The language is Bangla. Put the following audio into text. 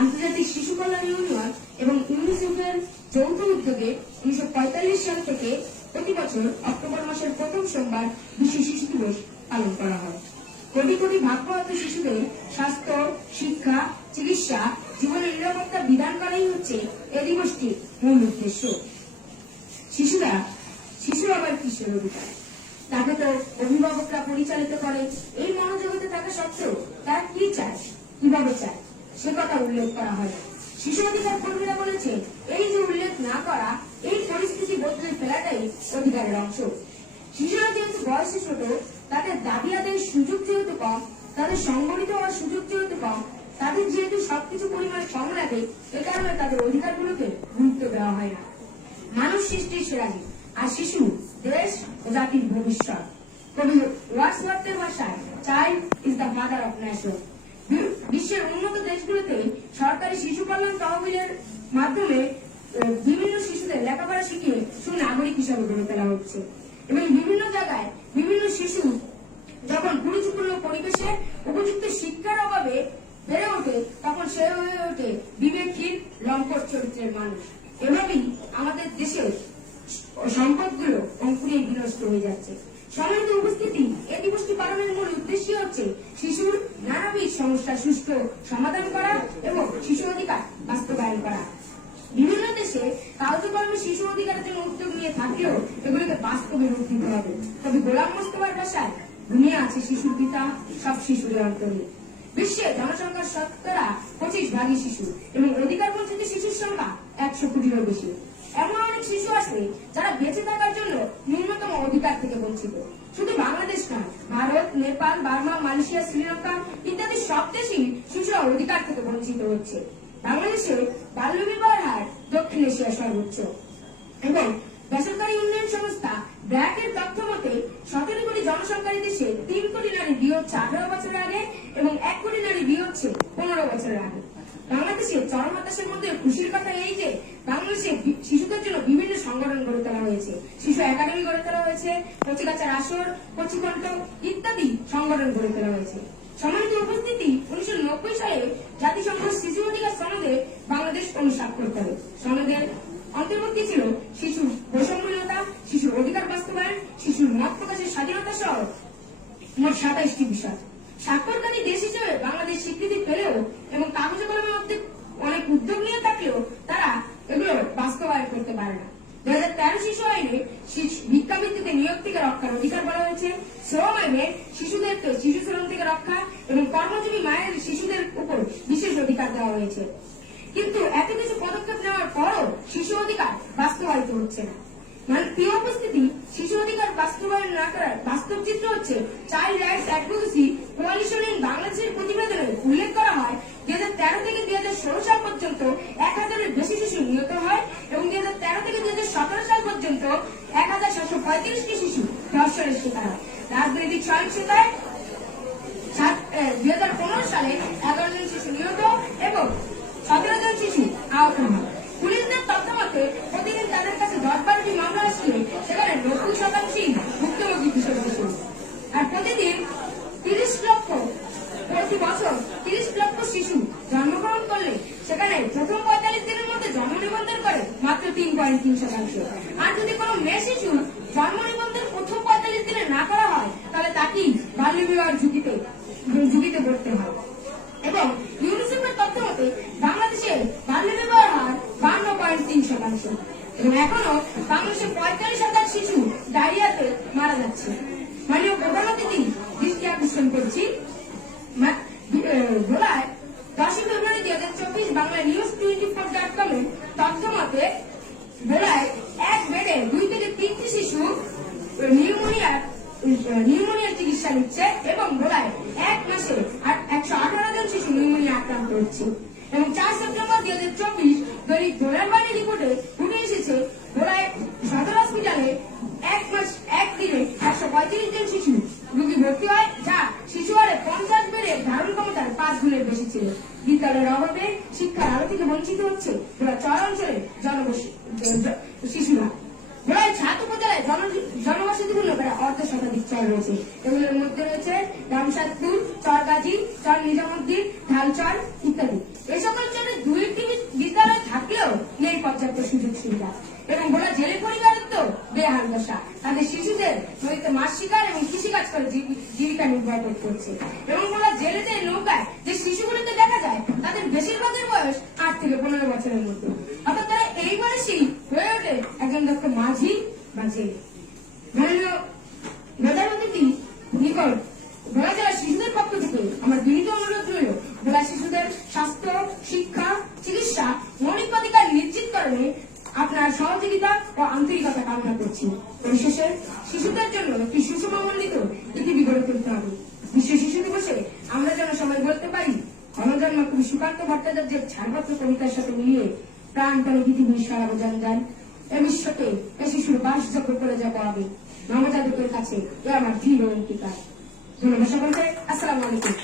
আন্তর্জাতিক শিশু কল্যাণ ইউনিয়ন এবং ইউনিসেফের যৌথ উদ্যোগে 1945 সাল থেকে প্রতি বছর অক্টোবর মাসের প্রথম সোমবার বিশ্ব শিশু দিবস পালন করা হয়। কোটি কোটি ভাগ্যবন্ত শিশুদের স্বাস্থ্য, শিক্ষা, চিকিৎসা, জীবনের নিরাপত্তা বিধান করাই হচ্ছে এই দিবসটির মূল উদ্দেশ্য। শিশুরা আবার কিসের অধিকার? তাকে তো অভিভাবকরা পরিচালিত করে। এই মনোজগতে থাকা সত্ত্বেও তারা কি চায়, কিভাবে চায়, সে কথা উল্লেখ করা হয়। শিশু অধিকার কর্মীরা বলেছে, এই যে উল্লেখ না করা, এই পরিস্থিতি বদলে ফেলাটাই অধিকারের অংশ। শিশুরা যেহেতু বয়সে ছোট, তাদের দাবি আদায়ের সুযোগ যেহেতু কম, তাদের সংগঠিত হওয়ার সুযোগ যেহেতু কম, তাদের যেহেতু সবকিছু পরিমাণ কম লাগে, এ কারণে তাদের অধিকারগুলোকে গুরুত্ব দেওয়া হয় না। মানুষ সৃষ্টির সেরা জীব, আর শিশু দেশ ও জাতির ভবিষ্যৎ। কবি ওয়ার্ডসওয়ার্থের ভাষায় child is the mother of nation. বিশ্বের উন্নত দেশগুলোতে সরকারি শিশু কল্যাণ তহবিলের মাধ্যমে বিভিন্ন শিশুদের লেখাপড়া শিখিয়ে সুনাগরিক হিসাবে গড়ে তোলা হচ্ছে, এবং বিভিন্ন জায়গায় বিভিন্ন শিশু যখন কুরুচিপূর্ণ পরিবেশে উপযুক্ত শিক্ষার অভাবে বেড়ে ওঠে, তখন সে হয়ে ওঠে বিবেকহীন লম্পট চরিত্রের মানুষ। এভাবেই আমাদের দেশের সম্পদগুলো অঙ্কুরে বিনষ্ট হয়ে যাচ্ছে। সম্মানিত উপস্থিতি, এই দিবসটি পালনের মূল উদ্দেশ্য হচ্ছে শিশুর নানাবিধ সমস্যা সুষ্ঠু সমাধান করা এবং শিশু অধিকার বাস্তবায়ন করা। বিভিন্ন দেশে কার্যক্রমে শিশু অধিকারের জন্য উদ্যোগ নিয়ে থাকলেও এগুলোকে বাস্তবে রূপ দিতে হবে। তবে গোলাম মোস্তফার ভাষায় দুনিয়া আছে শিশুর পিতা, সব শিশুদের অন্তরে। বিশ্বে জনসংখ্যার 25% শিশু এবং অধিকার বঞ্চিত শিশুর সংখ্যা 100 কোটিরও বেশি। এমন অনেক শিশু আছে যারা বেঁচে থাকার জন্য ন্যূনতম অধিকার থেকে বঞ্চিত। শুধু বাংলাদেশ নয়, ভারত, নেপাল, বার্মা, মালয়েশিয়া, শ্রীলঙ্কা ইত্যাদি সব দেশেই শিশুরা অধিকার থেকে বঞ্চিত হচ্ছে। বাংলাদেশে বাল্য বিবাহের হার দক্ষিণ এশিয়ার সর্বোচ্চ, এবং বেসরকারি উন্নয়ন সংস্থা ব্র্যাকের তথ্য মতে 17 কোটি জনসংখ্যার দেশে 3 কোটি নারী বিয়ে হচ্ছে 18 বছর আগে এবং 1 কোটি নারী বিয়ে হচ্ছে 15 বছরের আগে। বাংলাদেশের চরম হতাশার মধ্যে খুশির কথা এই যে বাংলাদেশে শিশুদের জন্য বিভিন্ন সংগঠন গড়ে তোলা হয়েছে। শিশু একাডেমি গড়ে তোলা হয়েছে, কচিকাচার আসর, কচিকণ্ঠ ইত্যাদি সংগঠন গড়ে তোলা হয়েছে। সম্মানিত উপস্থিতি, 1990 সালে জাতিসংঘ শিশু অধিকার সনদে বাংলাদেশ অনুস্বাক্ষর করে। সনদের অন্তর্ভুক্তি ছিল শিশুর বৈষম্যহীনতা, শিশুর অধিকার বাস্তবায়ন, শিশুর মত প্রকাশের স্বাধীনতা সহ মোট 27টি বিষয়। স্বাক্ষরকারী দেশ হিসেবে বাংলাদেশ স্বীকৃতি পেলেও এবং কাগজে কলমের মধ্যে অনেক উদ্যোগ নিয়ে থাকলেও তারা এগুলো বাস্তবায়ন করতে পারে না। 2013 শিশু আইনে ভিক্ষাবৃত্তিতে নিয়োগ থেকে রক্ষার অধিকার বলা হয়েছে, শ্রম আইনে শিশুদেরকে শিশু শ্রম থেকে রক্ষা এবং কর্মজীবী মায়ের শিশুদের উপর বিশেষ অধিকার দেওয়া হয়েছে। কিন্তু এত কিছু পদক্ষেপ নেওয়ার পরও শিশু অধিকার বাস্তবায়িত হচ্ছে না। প্রিয় উপস্থিতি, শিশু অধিকার বাস্তবায়ন না করার বাস্তব চিত্র হচ্ছে child rights advocacy coalition in বাংলাদেশের প্রতিবেদনে উল্লেখ করা হয় 2013 থেকে 2016 সাল পর্যন্ত 1000-এর বেশি শিশু নিহত হয় এবং 2013 থেকে 2017 সাল পর্যন্ত 1735টি শিশু ধর্ষণের শিকার হয়। রাজনৈতিক সহিংসতায় 2015 সালে 11 জন শিশু নিহত এবং 17 জন শিশু আহত হয়। পুলিশদের তথ্য মতে প্রতিদিন তাদের কাছে 10-12টি মামলা আসছে, সেখানে 90% ভুক্তভোগী কিশোর শিশু। আর প্রতিদিন প্রতি বছর 30 লক্ষ শিশু জন্মগ্রহণ করলে সেখানে প্রথম 45 দিনের মধ্যে জন্ম নিবন্ধন করে মাত্র 3.3%। আর যদি কোনো মেয়ে শিশু জন্ম নিবন্ধন প্রথম 45 দিনে না করা হয়, তাহলে তাকেই বাল্য বিবাহের ঝুঁকিতে পড়তে হয়। এবং ইউনিসেফের তথ্য মতে বাংলাদেশে বাল্য বিবাহের হার 52.3%, এবং এখনো বাংলাদেশে 45,000 শিশু ডায়রিয়াতে মারা যাচ্ছে। মাননীয় প্রধান অতিথি দৃষ্টি আকর্ষণ করছি, ভোলায় 10 ফেব্রুয়ারি 2024 বাংলা news24.com এর তথ্য মতে ভোলায় এক বেডে 2 থেকে 3টি শিশু নিউমোনিয়ার চিকিৎসা নিচ্ছে এবং ভোলায় এক মাসে 118 জন শিশু নিউমোনিয়া আক্রান্ত হচ্ছে। এবং 4 সেপ্টেম্বর 2024 দৈনিক ভোলার বাড়ি রিপোর্টে উঠে এসেছে ভোলায় সদর হসপিটালে একদিনে 135 জন শিশু রোগী ভর্তি হয়, যা শিশু হারে 50 বেডের ধারণ ক্ষমতার 5 গুণের বেশি ছিল। বিদ্যালয়ের অভাবে শিক্ষার আলো থেকে বঞ্চিত হচ্ছে ভোলা চর অঞ্চলের শিশুরা। ভোলায় 7 উপজেলায় জনবসতিপূর্ণ প্রায় অর্ধশতাধিক চর রয়েছে। এগুলোর মধ্যে রয়েছে রামসাদপুর, চর গাজী, চর নিজামুদ্দিন, ঢালচর ইত্যাদি। এই সকল চরে করছে এবং ওরা জেলেতে নৌকায় যে শিশুগুলোকে দেখা যায় তাদের বেশিরভাগের বয়স 8 থেকে 15 বছরের মধ্যে, অর্থাৎ তারা এই বয়সেই হয়ে ওঠে একজন দক্ষ মাঝি বা জেলে। মাননীয় প্রধান অতিথি নিকট ভোলা জেলার শিশুদের পক্ষ থেকে আমার বিনীত অনুরোধ রইল, ভোলা শিশুদের স্বাস্থ্য, শিক্ষা, চিকিৎসা, মৌলিক অধিকার নিশ্চিতকরণে আপনার সহযোগিতা ও আন্তরিকতা কামনা করছি। পরিশেষে শিশুদের জন্য একটি সুষমমণ্ডিত পৃথিবী গড়ে তুলতে হবে। বিশ্ব শিশু দিবসে আমরা যেন সবাই বলতে পারি, গণজন্ম কবি সুকান্ত ভট্টাচার্যের ছাড়পত্র কবিতার সাথে মিলিয়ে প্রাণপণে পৃথিবীর সারা যান এ বিশ্বকে এ শিশুর বাসযোগ্য করে যাবো আমি নবজাতকের কাছে এ আমার দৃঢ় অঙ্গীকার। ধন্যবাদ সকলকে। আসসালামু আলাইকুম।